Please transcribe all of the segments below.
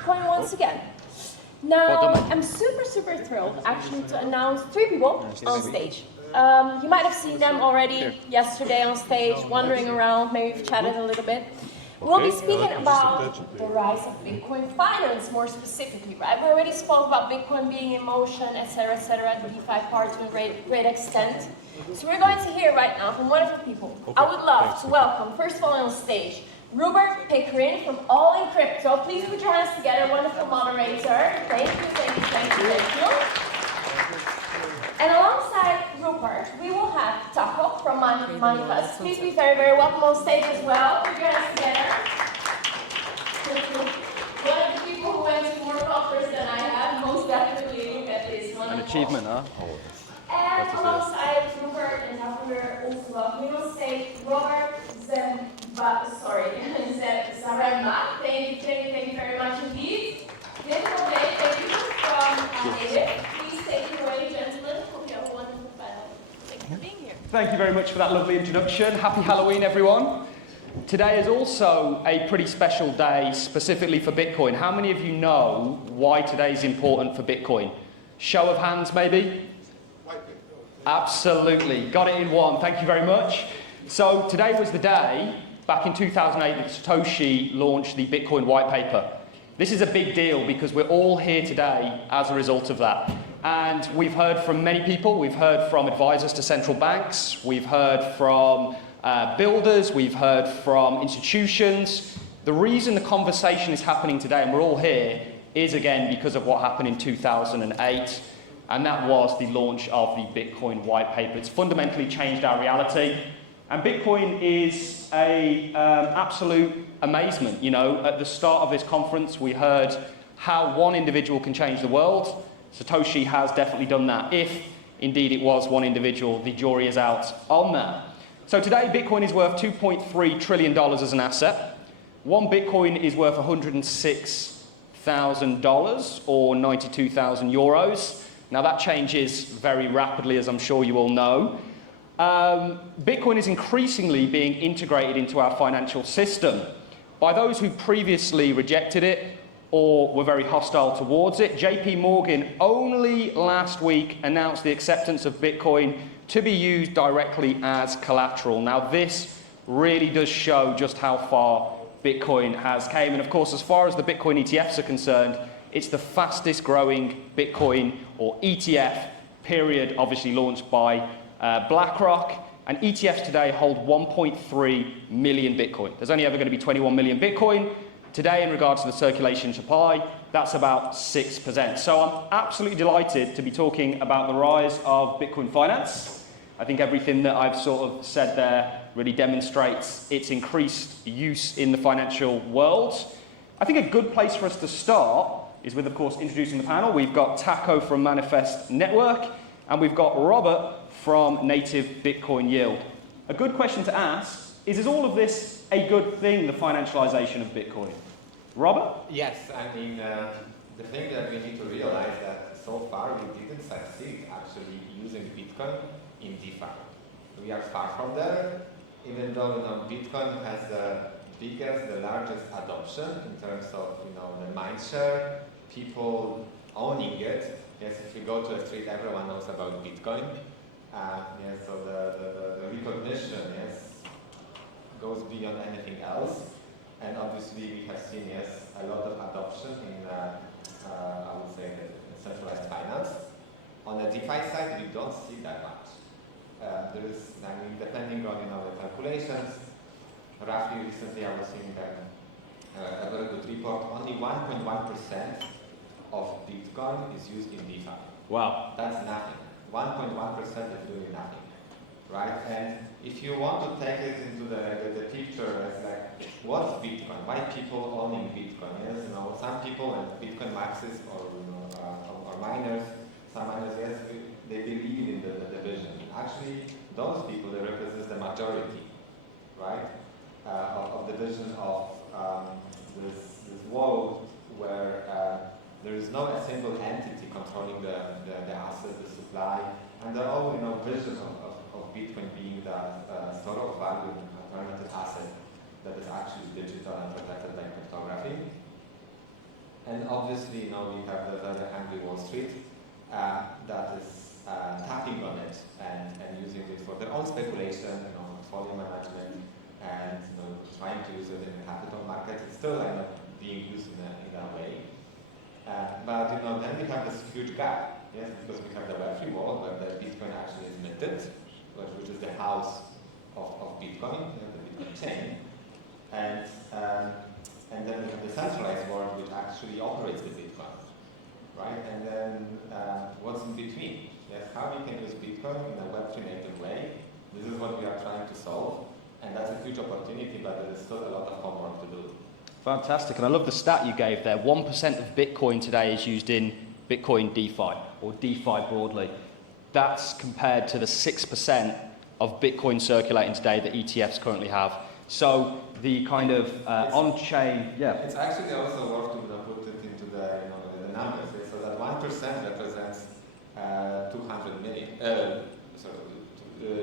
Bitcoin once again. Now, I'm super thrilled actually to announce 3 people on stage. You might have seen them already yesterday on stage, wandering around, maybe we've chatted a little bit. We'll be speaking about the rise of Bitcoin finance more specifically, right? We already spoke about Bitcoin being in motion, etc., the DeFi part to a great extent. So we're going to hear right now from wonderful people. I would love to welcome, first of all on stage, Robert Pickering from All in Crypto. Please put your hands together, wonderful moderator. Thank you. And alongside Rupert, we will have Taco from Manifest. Please be very welcome on stage as well. Put your hands together. One of the people who went to more conferences than I have, most definitely look at this one. An achievement, huh? And alongside Rupert and Taco, we're also welcoming on stage Robert Zaremba. Thank you very much indeed. Beautiful day, thank you from Native. Please take it away, gentlemen. Hope you have a wonderful panel. Thank you for being here. Thank you very much for that lovely introduction. Happy Halloween, everyone. Today is also a pretty special day specifically for Bitcoin. How many of you know why today is important for Bitcoin? Show of hands, maybe? Absolutely. Got it in one. Thank you very much. So today was the day, back in 2008, that Satoshi launched the Bitcoin white paper. This is a big deal because we're all here today as a result of that. And we've heard from many people. We've heard from advisors to central banks. We've heard from builders. We've heard from institutions. The reason the conversation is happening today, and we're all here, is again because of what happened in 2008. And that was the launch of the Bitcoin white paper. It's fundamentally changed our reality. And Bitcoin is a absolute amazement. You know, at the start of this conference, we heard how one individual can change the world. Satoshi has definitely done that. If indeed it was one individual, the jury is out on that. So today, Bitcoin is worth $2.3 trillion as an asset. One Bitcoin is worth $106,000 or 92,000 euros. Now that changes very rapidly, as I'm sure you all know. Bitcoin is increasingly being integrated into our financial system by those who previously rejected it or were very hostile towards it. JPMorgan only last week announced the acceptance of Bitcoin to be used directly as collateral. Now this really does show just how far Bitcoin has came. And of course, as far as the Bitcoin ETFs are concerned, it's the fastest growing Bitcoin or ETF, period, obviously launched by BlackRock. And ETFs today hold 1.3 million Bitcoin. There's only ever going to be 21 million Bitcoin. Today, in regards to the circulation supply, that's about 6%. So I'm absolutely delighted to be talking about the rise of Bitcoin finance. I think everything that I've sort of said there really demonstrates its increased use in the financial world. I think a good place for us to start is with, of course, introducing the panel. We've got Taco from Manifest Network, and we've got Robert from Native Bitcoin Yield. A good question to ask is all of this a good thing, the financialization of Bitcoin? Robert? Yes, I mean, the thing that we need to realize that so far we didn't succeed actually using Bitcoin in DeFi. We are far from there, even though Bitcoin has the largest adoption in terms of the mindshare, people owning it. Yes, if you go to a street, everyone knows about Bitcoin. Yes, so the recognition, yes, goes beyond anything else. And obviously we have seen, yes, a lot of adoption in, I would say, centralized finance. On the DeFi side, we don't see that much. There is, I mean, depending on the calculations, roughly recently I was seeing a very good report, only 1.1% of Bitcoin is used in DeFi. Wow. That's nothing. 1.1% is really nothing, right? And if you want to take it into the picture as like, what's Bitcoin? Why people owning Bitcoin? Yes, some people and Bitcoin maxis or miners, some miners, yes, they believe in the vision. Actually, those people, they represent the majority, right? Of the vision of this world where there is not a single entity controlling the asset, the supply, and the whole vision of Bitcoin being that store of value alternative asset that is actually digital and protected by cryptography. And obviously, we have the very angry Wall Street that is tapping on it and using it for their own speculation, portfolio management, and trying to use it in the capital market. It's still being used in that way. But then we have this huge gap, yes, because we have the Web3 world where the Bitcoin actually is minted, which is the house of Bitcoin, the Bitcoin chain, and then we have the centralized world which actually operates the Bitcoin, right? And then what's in between? Yes, how we can use Bitcoin in a Web3 native way. This is what we are trying to solve, and that's a huge opportunity, but there is still a lot of homework to do. Fantastic, and I love the stat you gave there. 1% of Bitcoin today is used in Bitcoin DeFi, or DeFi broadly. That's compared to the 6% of Bitcoin circulating today that ETFs currently have. So the kind of on-chain, yeah. It's actually also worth to put it into the numbers. So that 1% represents 200 million,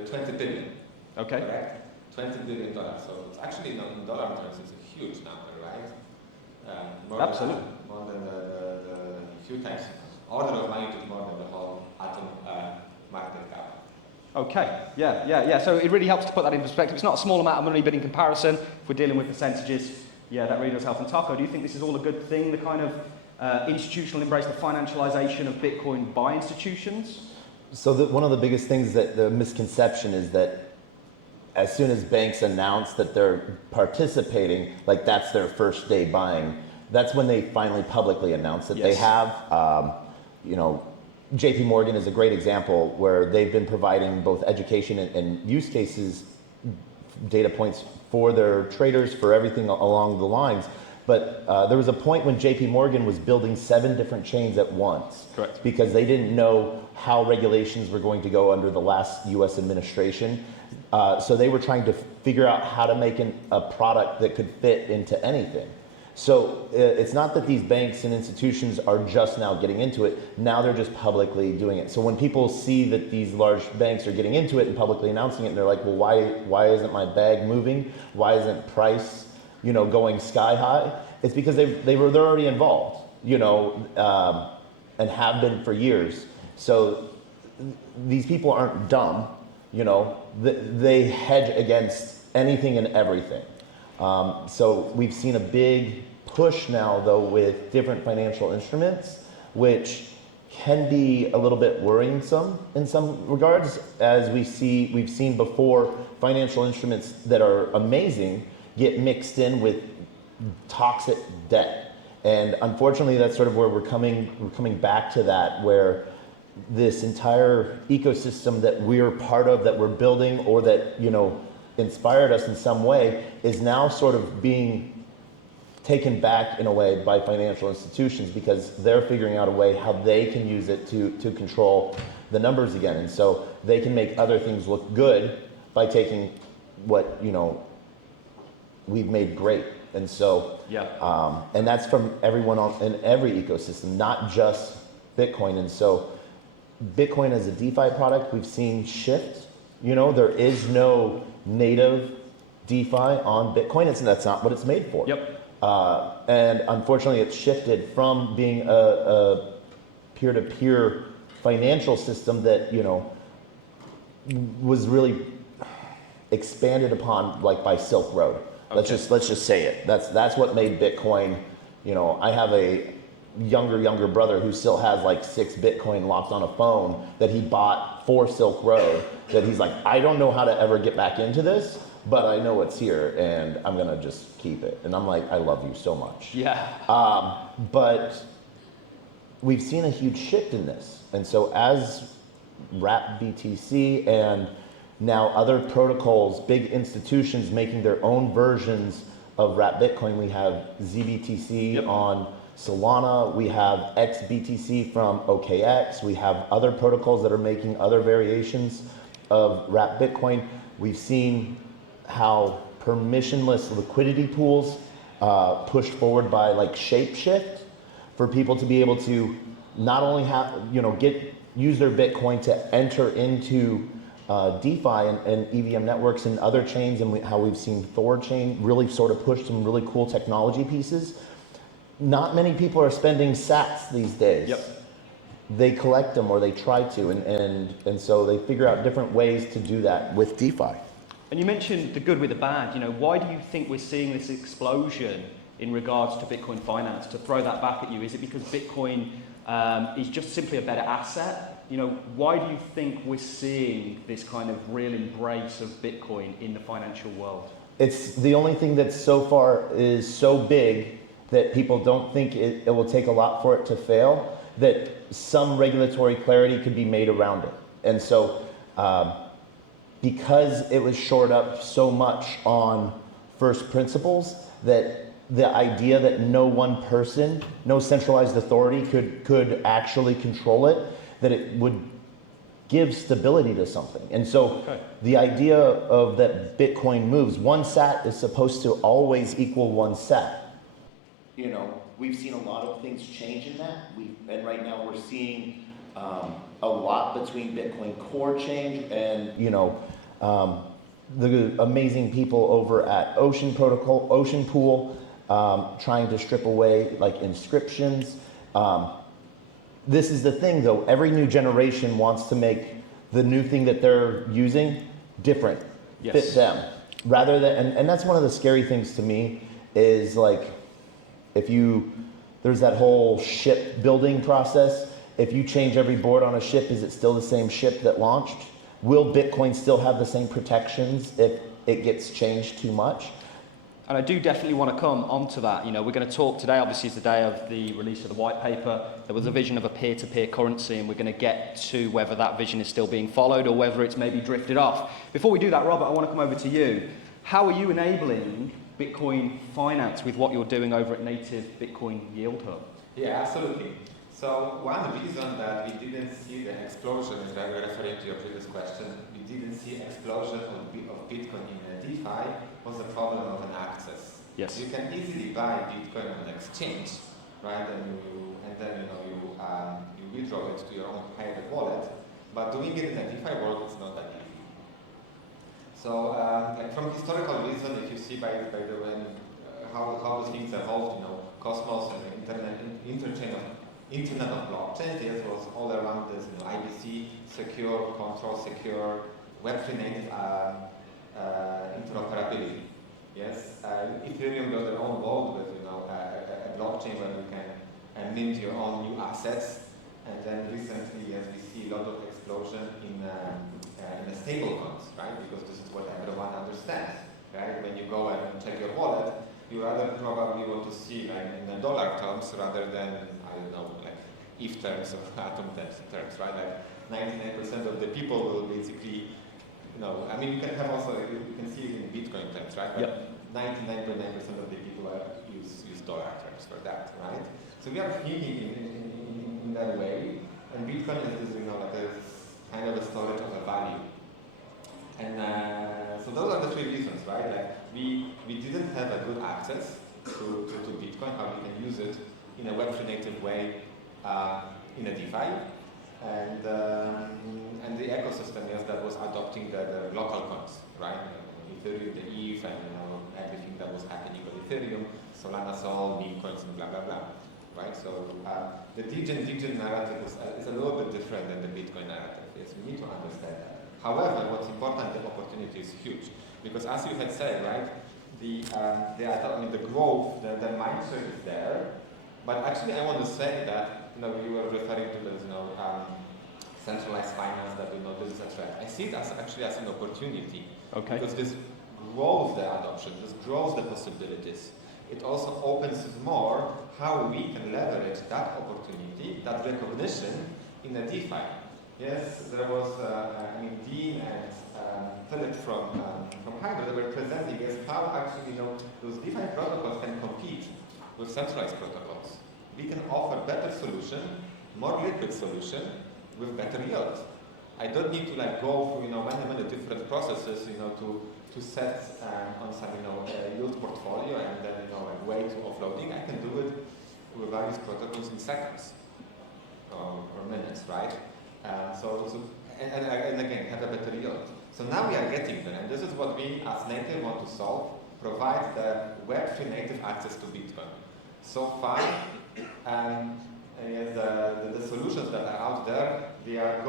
20 billion. Okay. Correct? $20 billion. So it's actually, in dollar terms, it's a huge number, right? Absolutely. More than the few times, order of magnitude more than the whole atom market cap. Okay, yeah. So it really helps to put that in perspective. It's not a small amount of money, but in comparison, if we're dealing with percentages, yeah, that really does help. And Taco, do you think this is all a good thing, the kind of institutional embrace, the financialization of Bitcoin by institutions? So one of the biggest things that the misconception is that as soon as banks announce that they're participating, like that's their first day buying, that's when they finally publicly announce that they have. JPMorgan is a great example where they've been providing both education and use cases, data points for their traders, for everything along the lines. But there was a point when JPMorgan was building 7 different chains at once. Correct. Because they didn't know how regulations were going to go under the last US administration. So they were trying to figure out how to make a product that could fit into anything. So it's not that these banks and institutions are just now getting into it. Now they're just publicly doing it. So when people see that these large banks are getting into it and publicly announcing it, and they're like, well, why isn't my bag moving? Why isn't price, going sky high? It's because they're already involved, and have been for years. So these people aren't dumb, they hedge against anything and everything. So we've seen a big push now, though, with different financial instruments, which can be a little bit worrisome in some regards, as we've seen before financial instruments that are amazing get mixed in with toxic debt. And unfortunately, that's sort of where we're coming back to that, where this entire ecosystem that we're part of, that we're building, or that, inspired us in some way, is now sort of being taken back in a way by financial institutions, because they're figuring out a way how they can use it to control the numbers again. And so they can make other things look good by taking what, we've made great. And so, and that's from everyone in every ecosystem, not just Bitcoin. And so Bitcoin as a DeFi product, we've seen shift. There is no native DeFi on Bitcoin. That's not what it's made for. Yep. And unfortunately, it's shifted from being a peer-to-peer financial system that, was really expanded upon, like, by Silk Road. Okay. Let's just say it. That's what made Bitcoin. I have a younger brother who still has like 6 Bitcoin locked on a phone that he bought for Silk Road, that he's like, I don't know how to ever get back into this, but I know it's here and I'm gonna just keep it. And I'm like, I love you so much. Yeah. But we've seen a huge shift in this. And so as Wrap BTC and now other protocols, big institutions making their own versions of Wrap Bitcoin, we have ZBTC on Solana, we have XBTC from OKX, we have other protocols that are making other variations of Wrap Bitcoin. We've seen how permissionless liquidity pools pushed forward by like Shapeshift for people to be able to not only have, use their Bitcoin to enter into DeFi and EVM networks and other chains, and how we've seen Thor chain really sort of push some really cool technology pieces. not many people are spending sats these days. Yep. They collect them or they try to, and so they figure out different ways to do that with DeFi. And you mentioned the good with the bad. You know, why do you think we're seeing this explosion in regards to Bitcoin finance? To throw that back at you, is it because Bitcoin is just simply a better asset? You know, why do you think we're seeing this kind of real embrace of Bitcoin in the financial world? It's the only thing that so far is so big that people don't think it will take a lot for it to fail, that some regulatory clarity could be made around it. And so because it was shored up so much on first principles, that the idea that no one person, no centralized authority could actually control it, that it would give stability to something. And so the idea of that Bitcoin moves, one sat is supposed to always equal one sat. You know, we've seen a lot of things change in that. And right now we're seeing a lot between Bitcoin core change and, you know, the amazing people over at Ocean Pool, trying to strip away like inscriptions. This is the thing though, every new generation wants to make the new thing that they're using different, fit them. Rather than, and that's one of the scary things to me is like, there's that whole ship building process. If you change every board on a ship, is it still the same ship that launched? Will Bitcoin still have the same protections if it gets changed too much? And I do definitely want to come onto that. You know, we're going to talk today, obviously, is the day of the release of the white paper. There was a vision of a peer-to-peer currency, and we're going to get to whether that vision is still being followed or whether it's maybe drifted off. Before we do that, Robert, I want to come over to you. How are you enabling Bitcoin finance with what you're doing over at Native Bitcoin Yield Hub? Yeah, absolutely. So one reason that we didn't see the explosion, as I was referring to your previous question, we didn't see explosion of Bitcoin in DeFi was the problem of an access. Yes. You can easily buy Bitcoin on an exchange, right? And then you withdraw it to your own private wallet. But doing it in a DeFi world is not that easy. So like from historical reason, if you see by the way how the things evolved, you know, Cosmos and the Internet of blockchains, yes, was all around this, you know, IBC, secure, control secure, Web3 native interoperability. Yes, Ethereum got their own world with, you know, a blockchain where you can mint your own new assets. And then recently, yes, we see a lot of explosion in the stable coins, right? Because this is what everyone understands, right? When you go and check your wallet, you rather probably want to see like in the dollar terms rather than, I don't know, like ETH terms or Atom terms, right? Like 99% of the people will basically, you know, I mean, you can have also, you can see it in Bitcoin terms, right? But 99.9% of the people use dollar terms for that, right? So we are thinking in that way, and Bitcoin is, you know, like a kind of a storage of a value. And so those are the three reasons, right? Like we didn't have a good access to Bitcoin, how we can use it in a Web3 native way in a DeFi, and the ecosystem, yes, that was adopting the local coins, right? Ethereum, the ETH, and you know everything that was happening with Ethereum, Solana Sol, meme coins, and blah blah blah, right? So the DGen narrative is a little bit different than the Bitcoin narrative. Yes, we need to understand that. However, what's important, the opportunity is huge. Because as you had said, right, the growth, the mindset is there. But actually I want to say that, you know, you were referring to this, you know, centralized finance, that, you know, this is a threat. I see it actually as an opportunity. Okay. Because this grows the adoption, this grows the possibilities. It also opens more how we can leverage that opportunity, that recognition in a DeFi. Yes, there was, Dean and Philip from Hydro, they were presenting as how actually, you know, those DeFi protocols can compete with centralized protocols. We can offer better solution, more liquid solution with better yield. I don't need to like go through, you know, many different processes, you know, to set on some, you know, yield portfolio and then, you know, like wait offloading. I can do it with various protocols in seconds or minutes, right? And again, have a better yield. So now we are getting there, and this is what we as Native want to solve, provide the Web3 native access to Bitcoin. so far, the solutions that are out there, they are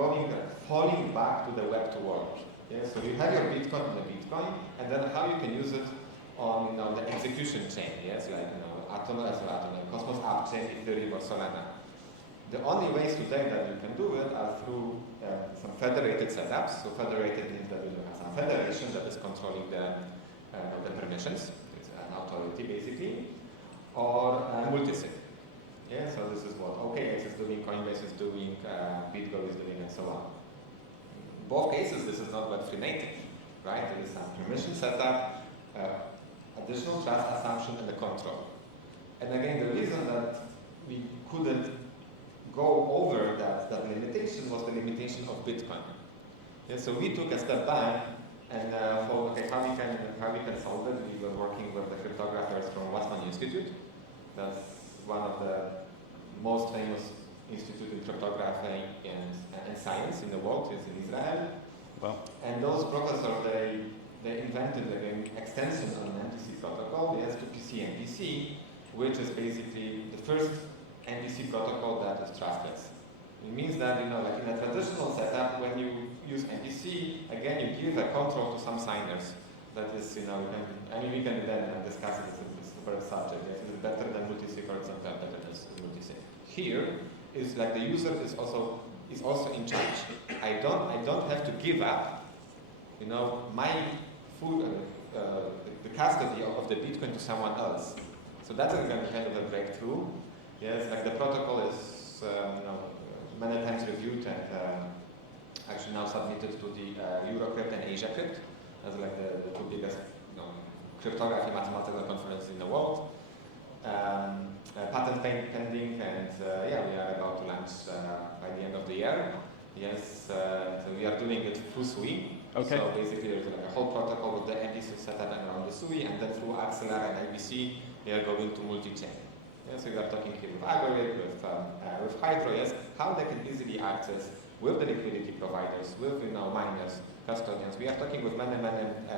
falling back to the Web 2 world. Yeah? So you have your Bitcoin on the Bitcoin, and then how you can use it on the execution chain, yes, like Atom, Cosmos App Chain, Ethereum, or Solana. The only ways today that you can do it are through some federated setups. So federated means that you have some federation that is controlling the permissions. It's an authority basically, or multisig. Yeah, so this is what OKX is doing, Coinbase is doing, BitGo is doing, and so on. In both cases, this is not Web3 native, right? There is some permission setup, additional trust assumption, and the control. And again, the reason that we couldn't go over that limitation was the limitation of Bitcoin. Yeah, so we took a step back and thought, okay, how we can solve it. We were working with the cryptographers from Wassman Institute. That's one of the most famous institutes in cryptography and science in the world. It's in Israel. Wow. And those professors, they invented an extension on an MPC protocol, yes, to PCMPC, which is basically the first MPC protocol that is trustless. It means that, like in a traditional setup, when you use MPC, again, you give a control to some signers. That is, we can then discuss it as a separate subject. Yes, it's better than multisig, for example, better than multisig. Here, is like the user is also in charge. I don't have to give up, my full the custody of the Bitcoin to someone else. So that's kind of a breakthrough. Yes, like the protocol is many times reviewed and actually now submitted to the Eurocrypt and AsiaCrypt as like the two biggest cryptography mathematical conferences in the world. Patent pending, and we are about to launch by the end of the year. Yes, so we are doing it through SUI. Okay. So basically there's like a whole protocol with the MPC setup and around the SUI, and then through Axelar and IBC, we are going to multi-chain. Yes, we are talking here with Agoric, with Hydro, yes, how they can easily access with the liquidity providers, with miners, custodians. We are talking with many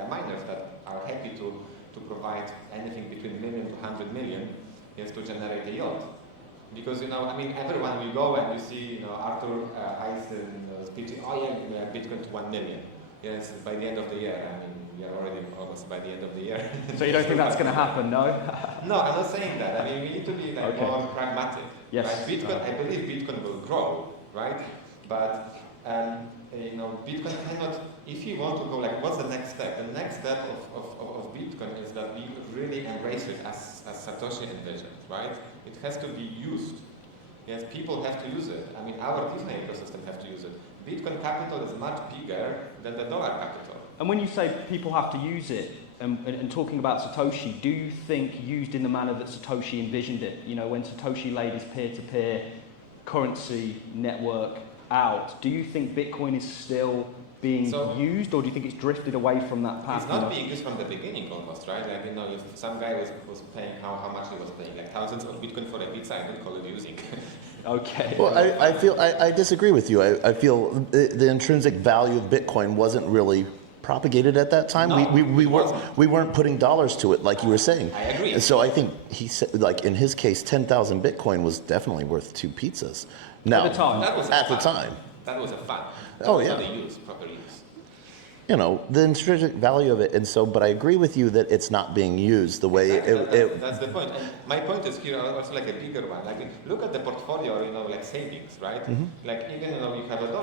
miners that are happy to provide anything between $1 million to $100 million, yes, to generate a yield. Because everyone will go and you see Arthur Eisen speaking, Bitcoin to 1 million. Yes, by the end of the year. We are already almost by the end of the year. So you don't think that's going to happen, no? No, I'm not saying that. We need to be more pragmatic. Yes. Right? Bitcoin, I believe Bitcoin will grow, right? But Bitcoin cannot. If you want to go, what's the next step? The next step of Bitcoin is that we really embrace it as Satoshi envisioned, right? It has to be used. Yes, people have to use it. Our DeFi ecosystem have to use it. Bitcoin capital is much bigger than the dollar capital. And when you say people have to use it, and talking about Satoshi, do you think used in the manner that Satoshi envisioned it? When Satoshi laid his peer-to-peer currency network out, do you think Bitcoin is still being used, or do you think it's drifted away from that path? It's not being used from the beginning almost, right? If some guy was paying how much he was paying, thousands of Bitcoin for a pizza, I don't call it using. Okay. Well, I disagree with you. I feel the intrinsic value of Bitcoin wasn't really propagated at that time. No, we weren't putting dollars to it like you were saying. I agree. And so I think he said, in his case, 10,000 Bitcoin was definitely worth 2 pizzas. Now, at the time. At the time. That was a fun. Oh, yeah. Proper use. The intrinsic value of it, and so, but I agree with you that it's not being used the way that's the point. And my point is here also a bigger one. Look at the portfolio, savings, right? Mm-hmm. Even you have $1,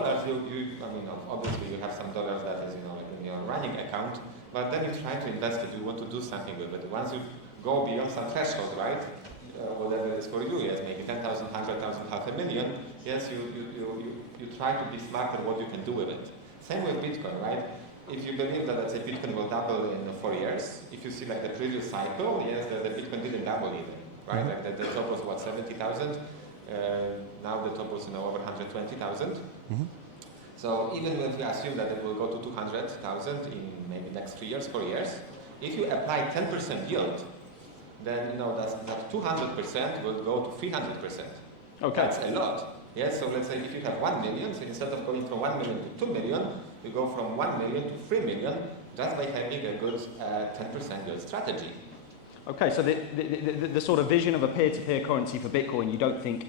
obviously you have some dollars that is in your running account, but then you try to invest it. You want to do something with it. Once you go beyond some threshold, right? Whatever it is for you, yes, maybe 10,000, 100,000, $500,000. Yes, you try to be smart on what you can do with it. Same with Bitcoin, right? If you believe that, let's say, Bitcoin will double in 4 years, if you see the previous cycle, yes, the Bitcoin didn't double even, right? Mm-hmm. The top was what, 70,000? Now the top was over 120,000. Mm-hmm. So even if we assume that it will go to 200,000 in maybe next 3 years, 4 years, if you apply 10% yield, then that 200% will go to 300%. Okay. That's a lot. Yes, so let's say if you have 1 million, so instead of going from 1 million to 2 million, you go from 1 million to 3 million just by having a good 10% yield strategy. Okay, so the sort of vision of a peer-to-peer currency for Bitcoin, you don't think,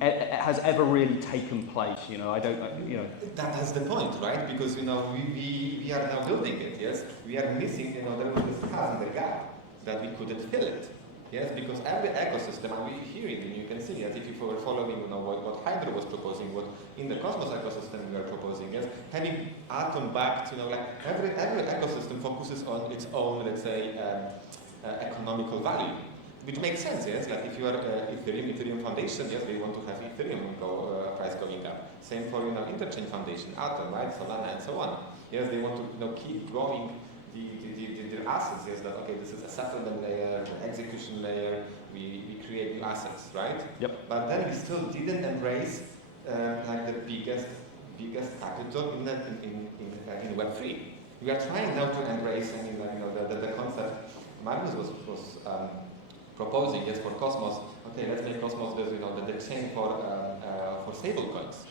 has ever really taken place? That's the point, right? Because, we are now building it, yes? We are missing, there was this chasm, the gap, that we couldn't fill it. Yes, because every ecosystem, and we're hearing, and you can see that if you were following, what Hydro was proposing, what in the Cosmos ecosystem we are proposing, yes, having atom-backed, every ecosystem focuses on its own, let's say, economical value, which makes sense, yes. Like if you are Ethereum Foundation, yes, they want to have Ethereum price going up. Same for Interchain Foundation, Atom, right, Solana, and so on. Yes, they want to keep growing their assets. Yes, that okay, this is a settlement layer, an execution layer. We create new assets, right? Yep. But then we still didn't embrace like the biggest capital in Web3. We are trying now to embrace the concept Magnus was proposing, yes, for Cosmos. Okay, let's make Cosmos the chain for stable coins.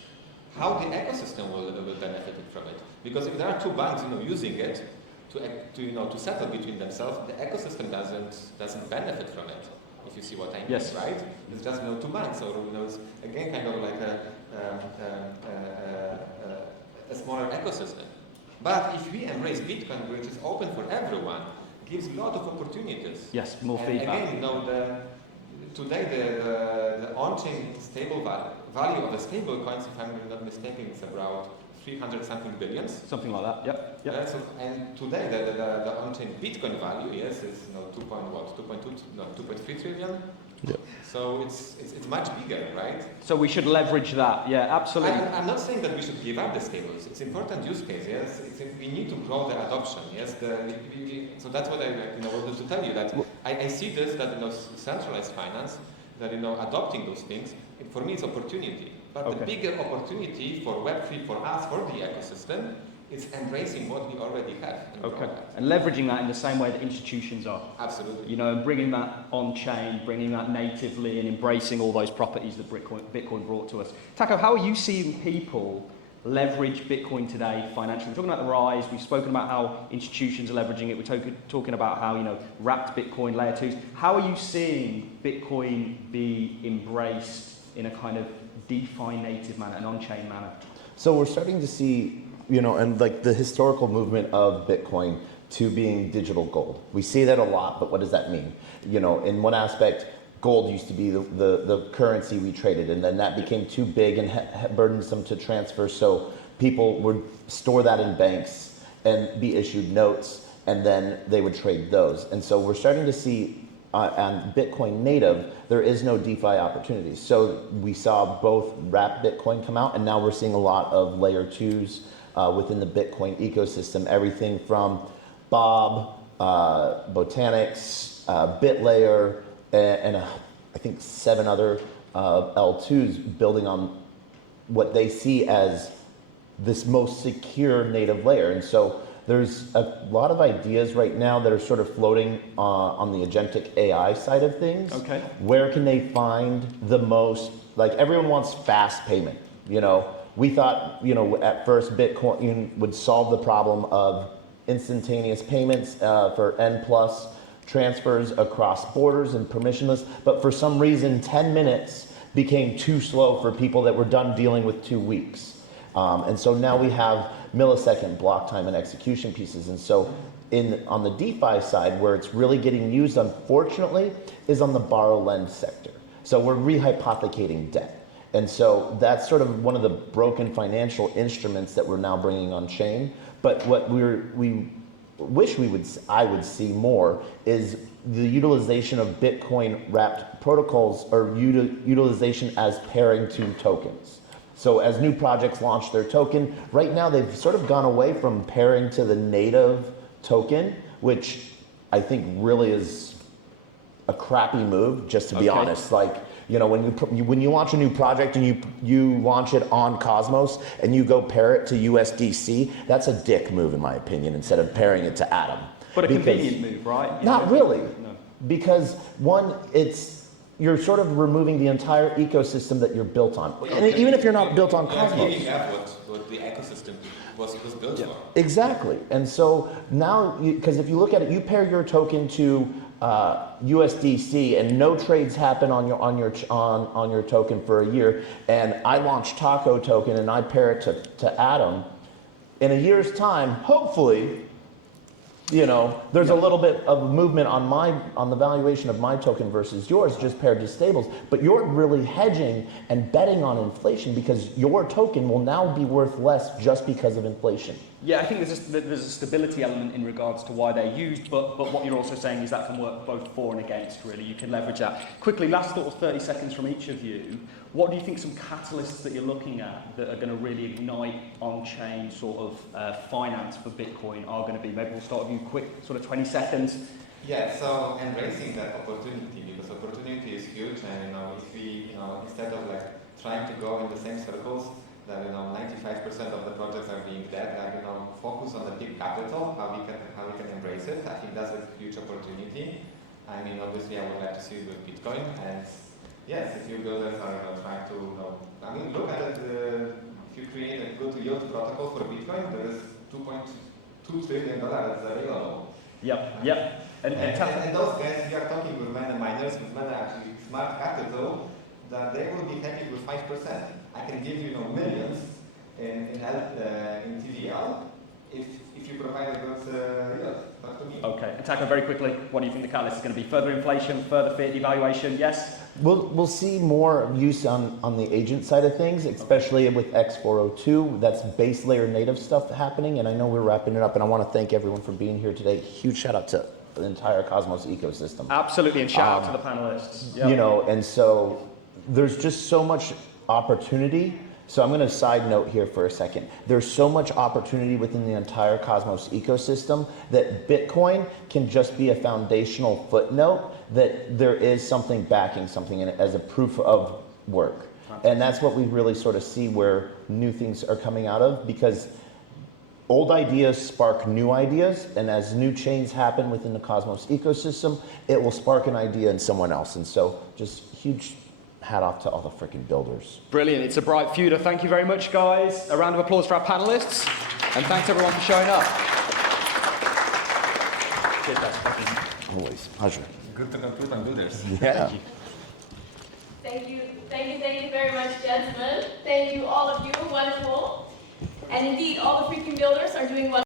How the ecosystem will benefit from it? Because if there are two banks, using it to settle between themselves, the ecosystem doesn't benefit from it. If you see what I mean, yes. Right? It's just two banks, so it's again kind of like a smaller ecosystem. But if we embrace Bitcoin, which is open for everyone, gives a lot of opportunities. Yes, more and feedback. Again, today the on-chain stable value of the stable coins, if I'm not mistaken, is about 300 something billions. Something like that. Yep. Yeah, so, and today the on-chain Bitcoin value, yes, is 2.3 trillion. Yep. So it's much bigger, right? So we should leverage that. Yeah, absolutely. I'm not saying that we should give up the stables. It's important use case. Yes, we need to grow the adoption. Yes, so that's what I wanted to tell you, that I see this, that centralized finance, that adopting those things, for me it's opportunity. But okay. The bigger opportunity for Web3, for us, for the ecosystem, is embracing what we already have. Okay, and leveraging that in the same way that institutions are. Absolutely. And bringing that on-chain, bringing that natively, and embracing all those properties that Bitcoin brought to us. Taco, how are you seeing people leverage Bitcoin today financially? We're talking about the rise. We've spoken about how institutions are leveraging it. We're talking about how wrapped Bitcoin layer 2s. How are you seeing Bitcoin be embraced in a kind of DeFi native manner, an on-chain manner? So we're starting to see, and like the historical movement of Bitcoin to being digital gold. We see that a lot, but what does that mean? In one aspect, gold used to be the currency we traded, and then that became too big and burdensome to transfer, so people would store that in banks and be issued notes, and then they would trade those. And so we're starting to see on Bitcoin native, there is no DeFi opportunities. So we saw both wrapped Bitcoin come out, and now we're seeing a lot of layer 2s within the Bitcoin ecosystem, everything from Bob, Botanics, BitLayer, and I think 7 other L2s building on what they see as this most secure native layer. And so there's a lot of ideas right now that are sort of floating on the agentic AI side of things. Okay. Where can they find the most, like everyone wants fast payment, We thought, at first Bitcoin would solve the problem of instantaneous payments for N+ transfers across borders and permissionless, but for some reason 10 minutes became too slow for people that were done dealing with 2 weeks. And so now we have millisecond block time and execution pieces. And so on the DeFi side, where it's really getting used, unfortunately, is on the borrow lend sector. So we're rehypothecating debt. And so that's sort of one of the broken financial instruments that we're now bringing on chain. But what we wish I would see more is the utilization of Bitcoin wrapped protocols, or utilization as pairing to tokens. So as new projects launch their token, right now they've sort of gone away from pairing to the native token, which I think really is a crappy move, just to be honest. Like, when you launch a new project and you launch it on Cosmos and you go pair it to USDC, that's a dick move in my opinion, instead of pairing it to Atom. But a convenient move, right? Not really. No. Because one, you're sort of removing the entire ecosystem that you're built on. And even if you're not built on Cosmos. Giving up what the ecosystem was built for. Exactly. And so now, because if you look at it, you pair your token to USDC and no trades happen on your token for a year, and I launch Taco token and I pair it to Atom, in a year's time, hopefully, you know, there's a little bit of movement on the valuation of my token versus yours, just paired to stables. But you're really hedging and betting on inflation because your token will now be worth less just because of inflation. Yeah, I think there's a stability element in regards to why they're used, but what you're also saying is that can work both for and against, really. You can leverage that. Quickly, last sort of 30 seconds from each of you. What do you think some catalysts that you're looking at that are going to really ignite on-chain sort of finance for Bitcoin are going to be? Maybe we'll start with you quick, sort of 20 seconds. Yeah, so embracing that opportunity, because opportunity is huge, and you know, if we, you know, instead of like trying to go in the same circles, that, you know, 95% of the projects are being dead, like, you know, focus on the big capital, how we can embrace it. I think that's a huge opportunity. I mean, obviously, I would like to see it with Bitcoin, and yes, if you builders are, you know, trying to, you know, I mean, look at it. If you create a good yield protocol for Bitcoin, there is $2.2 trillion that's available. Yep. And those guys, we are talking with many miners, with many actually smart capital, that they will be happy with 5%. I can give you, you know, millions in TVL if you provide a good yield. Talk to me. Okay, and Taco, very quickly, what do you think the catalyst is going to be? Further inflation, further fiat devaluation? Yes? We'll see more use on the agent side of things, especially with X402. That's base layer native stuff happening, and I know we're wrapping it up, and I want to thank everyone for being here today. Huge shout out to the entire Cosmos ecosystem. Absolutely, and shout out to the panelists. Yep. You know, and so there's just so much opportunity. So I'm going to side note here for a second. There's so much opportunity within the entire Cosmos ecosystem that Bitcoin can just be a foundational footnote, that there is something backing something in it as a proof of work. And that's what we really sort of see where new things are coming out of, because old ideas spark new ideas, and as new chains happen within the Cosmos ecosystem, it will spark an idea in someone else. And so just huge hat off to all the freaking builders. Brilliant. It's a bright future. Thank you very much, guys. A round of applause for our panelists. And thanks, everyone, for showing up. Cheers, guys. Always. Pleasure. Good to conclude on builders. Yeah. Thank you very much, gentlemen. Thank you, all of you. Wonderful. And indeed, all the freaking builders are doing well.